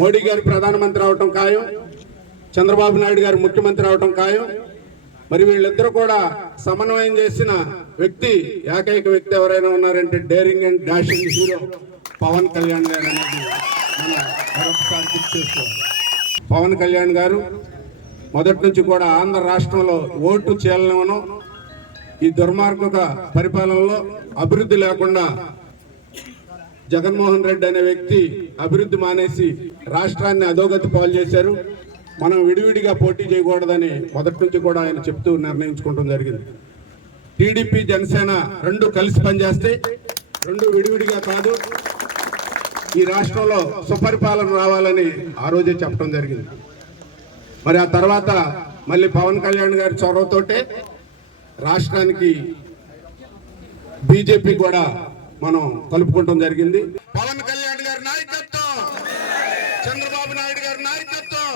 మోడీ గారు ప్రధానమంత్రి అవటం ఖాయం, చంద్రబాబు నాయుడు గారు ముఖ్యమంత్రి అవటం ఖాయం. మరి వీళ్ళిద్దరూ కూడా సమన్వయం చేసిన వ్యక్తి, ఏకైక వ్యక్తి ఎవరైనా ఉన్నారంటే daring and dashing hero Pawan Kalyan garu అనేది మనం మరొకసారి గుర్తు చేసుకోవాలి. పవన్ కళ్యాణ్ గారు మొదటి నుంచి కూడా ఆంధ్ర రాష్ట్రంలో ఓటు చీలనను, ఈ దుర్మార్గక పరిపాలనలో అభివృద్ధి లేకుండా జగన్మోహన్ రెడ్డి అనే వ్యక్తి అభివృద్ధి మానేసి రాష్ట్రాన్ని అధోగతి పాలు చేశారు. మనం విడివిడిగా పోటీ చేయకూడదని మొదటి నుంచి కూడా ఆయన చెప్తూ నిర్ణయించుకోవడం జరిగింది. టీడీపీ జనసేన రెండు కలిసి పనిచేస్తే, రెండు విడివిడిగా కాదు, ఈ రాష్ట్రంలో సుపరిపాలన రావాలని ఆ రోజే చెప్పడం జరిగింది. మరి ఆ తర్వాత మళ్ళీ పవన్ కళ్యాణ్ గారి చొరవతోటే రాష్ట్రానికి బీజేపీ కూడా మనం కలుపుకోవడం జరిగింది. పవన్ కళ్యాణ్ గారి నాయకత్వం, చంద్రబాబు నాయుడు గారి నాయకత్వం,